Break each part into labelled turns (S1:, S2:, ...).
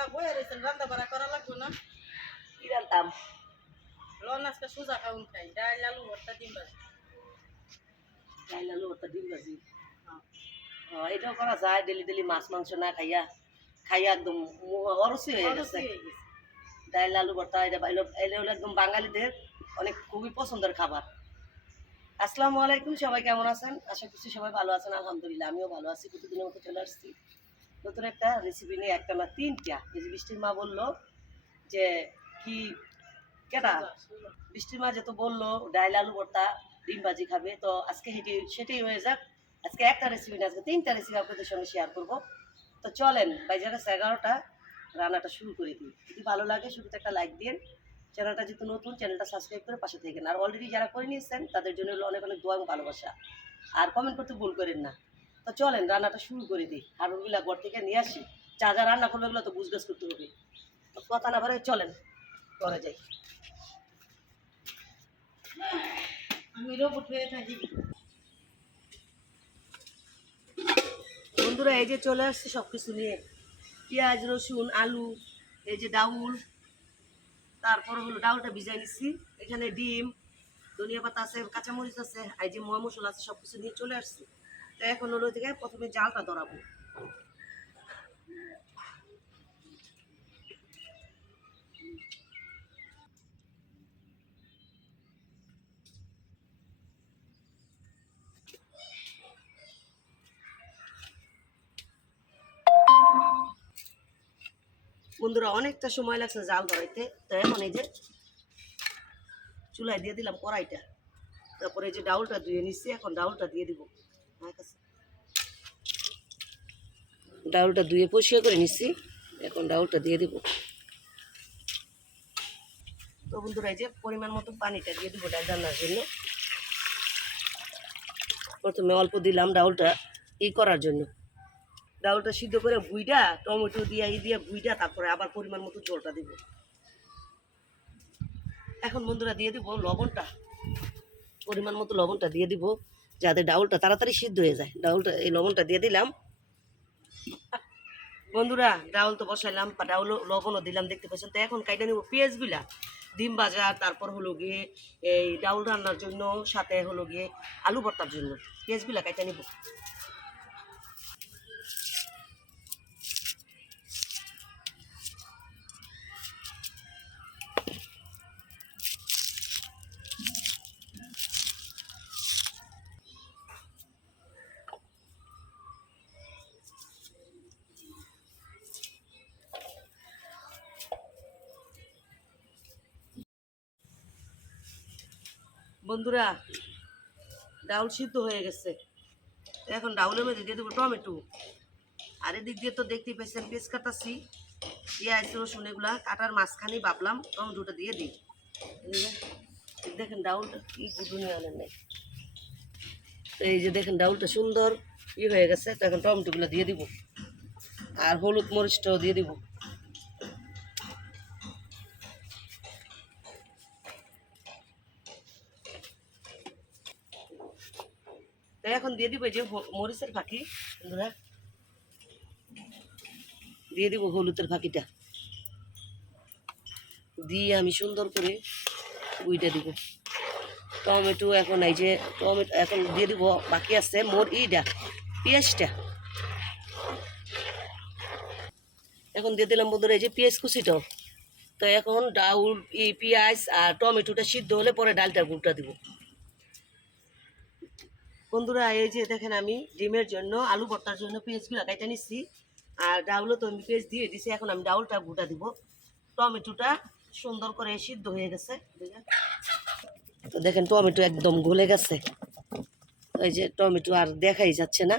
S1: বালা বয়ে রয়েছেন রান্না বাড়া করা লাগবে না?
S2: কি রান্তাম?
S1: লন আজকে সোজা খাউন খাই ডাল আলু ভর্তা ডিম ভাজি।
S2: ডাইল আলু ভর্তা ডিম ভাজি। ও, এটাও করা যায় ডেলি ডেলি মাছ মাংস না খাইয়া। খাইয়া একদম মুহ- অরসি হয়ে গেছে।
S1: অরসি গেছে।
S2: ডাইল আলু ভর্তা এটা বাইলো এলে হলো একদম বাঙালিদের অনেক খুবই পছন্দের খাবার। আসসালামু আলাইকুম সবাই কেমন আছেন? আশা করছি সবাই ভালো আছেন আলহামদুলিল্লাহ আমিও ভালো আছি প্রতিদিনের মতো চলে আসছি। নতুন একটা রেসিপি নিয়ে একটা না তিনটা যে বৃষ্টির মা বলল যে, কি কেটা। বৃষ্টির মা যেহেতু বলল, ডাইল আলু ভর্তা, ডিম ভাজি খাবে। তো আজকে সেটি সেটাই হয়ে যাক। আজকে একটা রেসিপি না, আজকে তিনটা রেসিপি আপনাদের সঙ্গে শেয়ার করব। তো চলেন বাইজার কাছে এগারোটা, রান্নাটা শুরু করে দিই। যদি ভালো লাগে, শুরুতে একটা লাইক দিন চ্যানেলটা যেহেতু নতুন, চ্যানেলটা সাবস্ক্রাইব করে পাশে থাকেন। আর অলরেডি যারা করে নিয়েছেন, তাদের জন্য অনেক অনেক দোয়া ভালোবাসা। আর কমেন্ট করতে ভুল করেন না। তো চলেন রান্নাটা শুরু করে দিই। হাড়ুরগুলা ঘর থেকে নিয়ে আসি। যা যা রান্না করবে এগুলো তো বুঝগাছ করতে হবে। কথা না বারে চলেন করে যাই।
S1: আমি রোবট হয়ে থাকি।
S2: বন্ধুরা এই যে চলে আসছে সব কিছু নিয়ে। পেঁয়াজ রসুন আলু এই যে ডাউল। তারপর হলো ডাউলটা ভিজাই নিচ্ছি। এখানে ডিম ধনিয়া পাতা আছে কাঁচামরিচ আছে এই যে ময় মশলা আছে সব কিছু নিয়ে চলে আসছি। তো এখন হলো থেকে প্রথমে জালটা ধরাবো। বন্ধুরা, অনেকটা সময় লাগছে জাল ধরাইতে। তো এখন এই যে চুলায় দিয়ে দিলাম কড়াইটা। তারপরে এই যে ডাউলটা ধুয়ে নিচ্ছি, এখন ডাউলটা দিয়ে দিব। ডাউলটা ধুয়ে পরিষ্কার করে নিচ্ছি। এখন ডাউলটা দিয়ে দিব। তো বন্ধুরা, এই যে পরিমাণ মতো পানিটা দিয়ে দিব ডাল রান্নার জন্য। প্রথমে অল্প দিলাম ডাউলটা ই করার জন্য। ডাউলটা সিদ্ধ করে ভুইটা, টমেটো দিয়ে, ই দিয়ে ভুইটা, তারপরে আবার পরিমাণ মতো জলটা দিব। এখন বন্ধুরা দিয়ে দিব লবণটা। পরিমাণ মতো লবণটা দিয়ে দিব। যাতে ডাউলটা তাড়াতাড়ি সিদ্ধ হয়ে যায়। ডাউলটা, এই লবণটা দিয়ে দিলাম। বন্ধুরা, ডাউল তো বসাইলাম, বা ডাউল, লবণও দিলাম, দেখতে পাচ্ছেন তো। এখন কাইটা নিব পেঁয়াজগুলা। ডিম ভাজা, তারপর হলো গিয়ে এই ডাউল রান্নার জন্য, সাথে হলো গিয়ে আলু ভর্তার জন্য। পেঁয়াজগুলা কাইটা নিব। বন্ধুরা, ডাউল সিদ্ধ হয়ে গেছে। এখন ডাউলের মধ্যে দিয়ে দেবো টমেটো। আর এদিক দিয়ে তো দেখতেই পাচ্ছেন পেঁয়াজ কাটাচ্ছি পেঁয়াজ, রসুন এগুলা কাটার মাঝখানে ভাবলাম টমেটোটা দিয়ে দিই। দেখেন ডাউলটা কি গুদুনি নাই। এই যে দেখেন ডাউলটা সুন্দর ই হয়ে গেছে, তো এখন টমেটোগুলো দিয়ে দিব। আর হলুদ মরিচটাও দিয়ে দিব। তো এখন দিয়ে দিব এই যে মরিচের ফাঁকি, বন্ধুরা। দিয়ে দিব হলুদের ফাঁকিটা। দিয়ে আমি সুন্দর করে উইটা দিব। টমেটো এখন এই যে টমেটো এখন দিয়ে দিব, বাকি আছে মোর ইটা, পেঁয়াজটা। এখন দিয়ে দিলাম বন্ধুরা এই যে পেঁয়াজ কুচিটাও তো এখন ডাউল এই পেঁয়াজ আর টমেটোটা সিদ্ধ হলে পরে ডালটা গুড়টা দিব। বন্ধুরা, এই যে দেখেন আমি ডিমের জন্য, আলু ভর্তার জন্য পেঁয়াজগুলো কাইটা নিচ্ছি। আর ডাউলও তো আমি পেঁয়াজ দিয়ে দিছি, এখন আমি ডাউলটা গুঁটা দিব। টমেটোটা সুন্দর করে সিদ্ধ হয়ে গেছে। তো দেখেন, টমেটো একদম গলে গেছে। ওই যে টমেটো আর দেখাই যাচ্ছে না।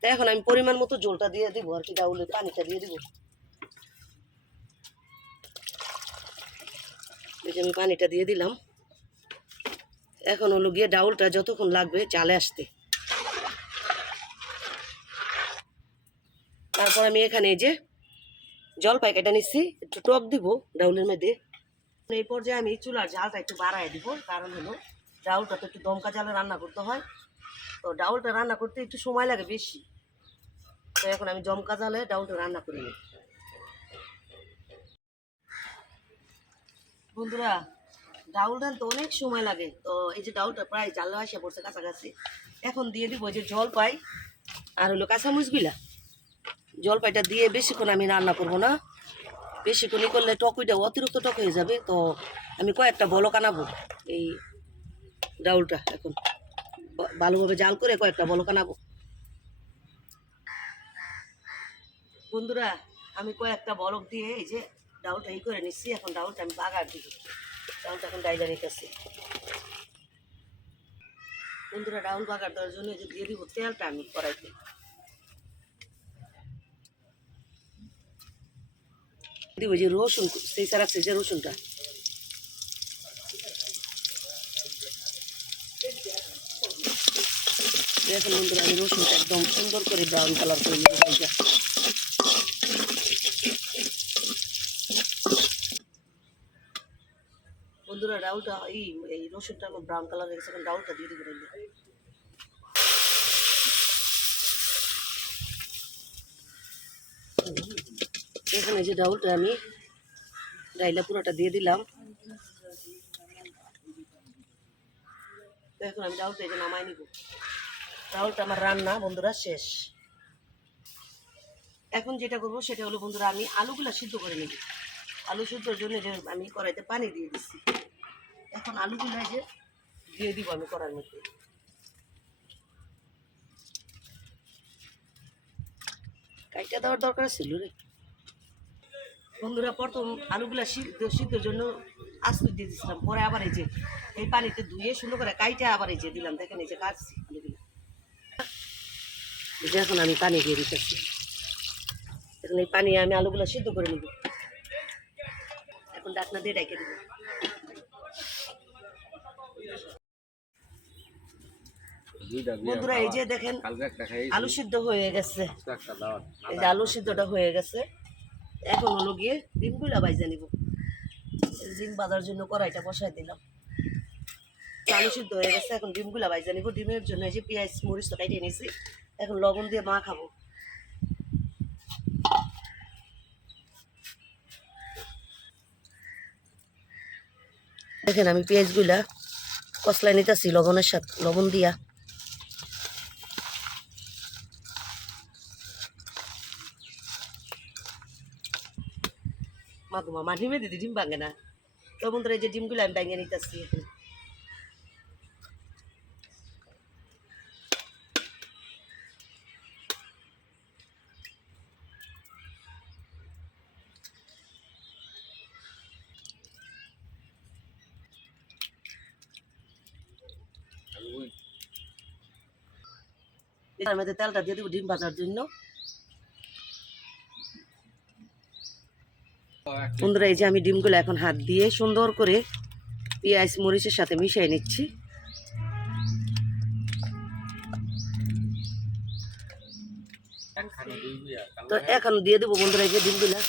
S2: তো এখন আমি পরিমাণ মতো জলটা দিয়ে দিব, আর কি ডাউলের পানিটা দিয়ে দিব। আমি পানিটা দিয়ে দিলাম। এখন হলো গিয়ে ডাউলটা যতক্ষণ লাগবে চালে আসতে। তারপর আমি এখানে যে জলপাইকাটা কেটে নিচ্ছি, একটু টক দিব ডাউলের মধ্যে। এই পর্যায়ে আমি চুলার জালটা একটু বাড়াই দিব, কারণ হলো ডাউলটা তো একটু দমকা জালে রান্না করতে হয়। তো ডাউলটা রান্না করতে একটু সময় লাগে বেশি। তো এখন আমি জমকা জালে ডাউলটা রান্না করি বন্ধুরা ডাউল ধান তো অনেক সময় লাগে। তো এই যে ডাউলটা প্রায় জাল আসে পড়ছে কাছাকাছি। এখন দিয়ে দিব যে জল পাই আর হলো কাঁচামরিচগুলা। জলপাইটা দিয়ে বেশিক্ষণ আমি রান্না করব না। বেশিক্ষণই করলে টকুইটা অতিরিক্ত টক হয়ে যাবে। তো আমি কয়েকটা বলক আনাবো এই ডাউলটা এখন। ভালোভাবে জাল করে কয়েকটা বলক আনাবো। বন্ধুরা, আমি কয়েকটা বলক দিয়ে এই যে ডাউলটা ই করে নিচ্ছি। এখন ডাউলটা আমি বাগার দিব। ডাউলটা এখন ডাইলা নিতেছি। বন্ধুরা, ডাউল বাগার দেওয়ার জন্য যে দিয়ে দিব তেলটা আমি কড়াইতে। দিব যে রসুন সেই রাখছে যে রসুনটা। দেখুন বন্ধুরা, আমি রসুনটা একদম সুন্দর করে ব্রাউন কালার করে নেব ডাউলটা এই এই রসুনটা আমার ব্রাউন কালার হয়ে গেছে এখন ডাউলটা দিয়ে দিবেন এখানে যে ডাউলটা আমি ডাইলা পুরোটা দিয়ে দিলাম তো এখন আমি ডাউলটা এই যে নামাই নিব ডাউলটা আমার রান্না বন্ধুরা শেষ এখন যেটা করব সেটা হলো বন্ধুরা, আমি আলুগুলা সিদ্ধ করে নেব। আলু সিদ্ধর জন্য আমি কড়াইতে পানি দিয়ে দিচ্ছি এখন আলুগুলো যে দিয়ে দিব আমি করার মধ্যে। কাইটা দেওয়ার দরকার ছিল রে। বন্ধুরা, প্রথম আলুগুলা সিদ্ধ সিদ্ধর জন্য আস্ত দিয়ে দিচ্ছিলাম পরে আবার এই যে এই পানিতে ধুয়ে সুন্দর করে কাইটা আবার এই যে দিলাম। দেখেন এই যে কাটছি আলুগুলা। যে এখন আমি পানি দিয়ে দিতেছি। এখন এই পানি আমি আলুগুলো সিদ্ধ করে নিব। এখন ডাকনা দিয়ে ডাইকে দিব। বন্ধুরা, এই যে দেখেন, আলু সিদ্ধ হয়ে গেছে। এই যে আলু সিদ্ধটা হয়ে গেছে। এখন হলো গিয়ে ডিমগুলা বাইজা নিব। ডিম বাজার জন্য কড়াইটা বসাই দিলাম। আলু সিদ্ধ হয়ে গেছে, এখন ডিমগুলা বাইজা নিব। ডিমের জন্য এই যে পেঁয়াজ, মরিচ তো কাটিয়ে নিয়েছি এখন লবণ দিয়ে মা খাব। দেখেন আমি পেঁয়াজগুলা কসলায় নিতেছি, লবণের সাথে লবণ দিয়া। মা গো মা ডিমে দিদি ডিম ভাঙে না। তো এই যে ডিমগুলো আমি ভাঙে নিতেছি। এটার মধ্যে তেলটা দিয়ে দেবো ডিম ভাজার জন্য। বন্ধুরা, এই যে আমি ডিমগুলো এখন হাত দিয়ে সুন্দর করে পেঁয়াজ, মরিচের সাথে মিশিয়ে নিচ্ছি। তো এখন দিয়ে দেবো বন্ধুরা, এই যে ডিমগুলো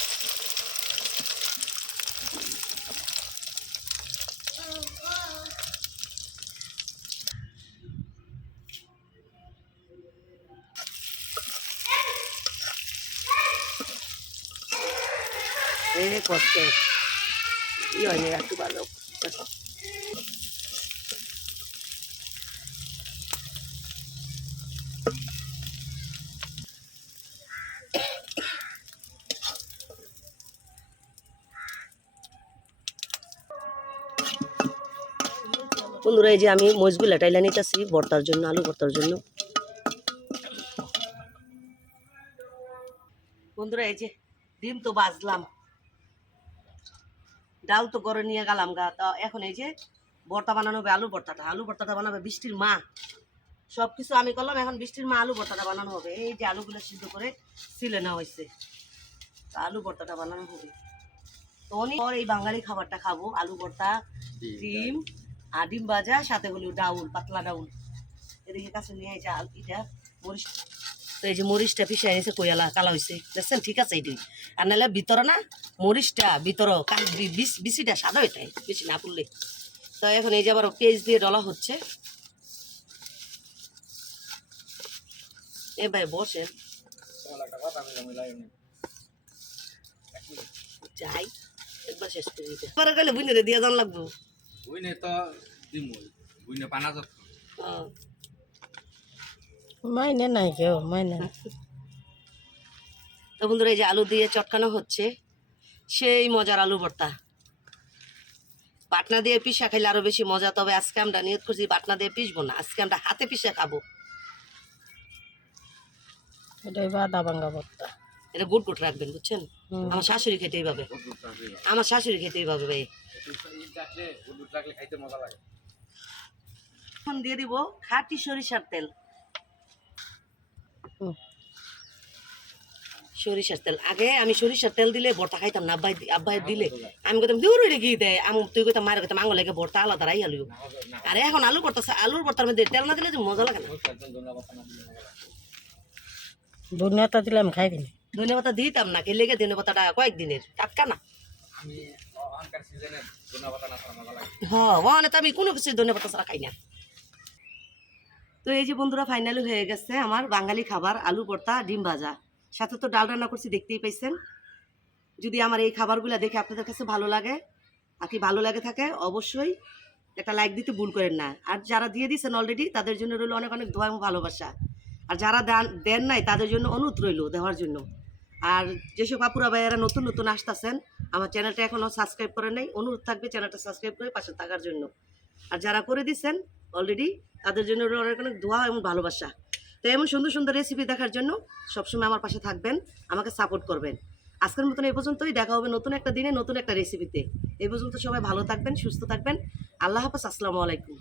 S2: এ কষ্ট ই হয়নি একটু ভালো? বন্ধুরা, এই যে আমি মজগুলা টাইলা নিতেছি, ভর্তার জন্য, আলু ভর্তার জন্য। বন্ধুরা, এই যে ডিম তো বাজলাম। ডাল তো করে নিয়ে গেলাম গা। তা এখন এই যে ভর্তা বানানো হবে আলু ভর্তাটা আলু ভর্তাটা বানাবে বৃষ্টির মা। সব কিছু আমি করলাম এখন বৃষ্টির মা আলু ভর্তাটা বানানো হবে। এই যে আলুগুলো সিদ্ধ করে সিলে নেওয়া হয়েছে। আলু ভর্তাটা বানানো হবে। তো অনেক পর এই বাঙালি খাবারটা খাব আলু ভর্তা ডিম আর ডিম ভাজা সাথে হলো ডাউল পাতলা ডাউল। এদিকে কাছে নিয়ে এই যে আল এটা মরিচ। তো এই যে মরিচটা পিছিয়ে এনেছে কইয়ালা কালা হয়েছে দেখছেন ঠিক আছে এটি আর নাহলে ভিতরে না মরিচটা ভিতর বিচিটা সাদা হয়ে থাকে বেশি না পড়লে। তো এখন এই যে আবার পেঁয়াজ দিয়ে ডলা হচ্ছে। এ ভাই বসেন। যাই একবার শেষ করে দিতে। পরে গেলে বুঝলে দিয়ে জান লাগবো।
S3: বুঝনে তো দিমুই বুঝনে পানা যত
S2: হ্যাঁ।
S1: মাইনে নাই কেউ মাইনে
S2: তো বন্ধুরা এই যে আলু দিয়ে চটকানো হচ্ছে সেই মজার আলু ভর্তা। বাটনা দিয়ে পিসা খাইলে আরও বেশি মজা তবে আজকে আমরা নিয়ত করছি বাটনা দিয়ে পিসবো না আজকে আমরা হাতে পিসা খাব।
S1: এটাই বাদা ভাঙ্গা ভর্তা।
S2: এটা গুট গুট রাখবেন বুঝছেন? আমার শাশুড়ি খেতে এইভাবে। আমার শাশুড়ি খেতে এইভাবে ভাই।
S3: ঈদ থাকলে উদ্দুর থাকলে খাইতে মজা লাগে।
S2: এখন দিয়ে দিব খাঁটি সরিষার তেল। সরিষার তেল। আগে আমি সরিষার তেল দিলে ভর্তা খাইতাম না আব্বাই আব্বাই দিলে। আমি কইতাম দূর হইলে কি দেয় আমি তুই কইতাম মায়ের কইতাম আঙুল লেগে ভর্তা আলাদা রাই আলু আর এখন আলু ভর্তা আলুর ভর্তার মধ্যে তেল না দিলে যে মজা লাগে না।
S3: ধন্যবাদ দিলে
S1: আমি খাই দিন।
S2: ধনে পাতা দিতাম না কে লেগে ধনে পাতাটা কয়েকদিনের টাটকা না।
S3: আমি অহংকার সিজনে ধন্যবাদ না ছাড়া মজা লাগে।
S2: হ্যাঁ ওখানে তো আমি কোনো কিছু ধনে পাতা ছাড়া খাই না। তো এই যে বন্ধুরা ফাইনালি হয়ে গেছে আমার বাঙালি খাবার, আলু ভর্তা, ডিম ভাজা। সাথে তো ডাল রান্না করছি, দেখতেই পাইছেন। যদি আমার এই খাবারগুলো দেখে আপনাদের কাছে ভালো লাগে, আর কি ভালো লাগে থাকে, অবশ্যই একটা লাইক দিতে ভুল করেন না। আর যারা দিয়ে দিয়েছেন অলরেডি তাদের জন্য রইল অনেক অনেক দোয়া এবং ভালোবাসা। আর যারা দেন নাই, তাদের জন্য অনুরোধ রইল দেওয়ার জন্য। আর যেসব আপুরা ভাইয়েরা নতুন নতুন আসতেছেন, আমার চ্যানেলটা এখনও সাবস্ক্রাইব করে নাই, অনুরোধ থাকবে চ্যানেলটা সাবস্ক্রাইব করে পাশে থাকার জন্য। আর যারা করে দিচ্ছেন অলরেডি তাদের জন্য অনেক অনেক দোয়া এবং ভালোবাসা। তো এমন সুন্দর সুন্দর রেসিপি দেখার জন্য সবসময় আমার পাশে থাকবেন, আমাকে সাপোর্ট করবেন। আজকের মতন এই পর্যন্তই, দেখা হবে নতুন একটা দিনে, নতুন একটা রেসিপিতে এই পর্যন্ত সবাই ভালো থাকবেন, সুস্থ থাকবেন। আল্লাহ হাফেজ, আসসালামু আলাইকুম।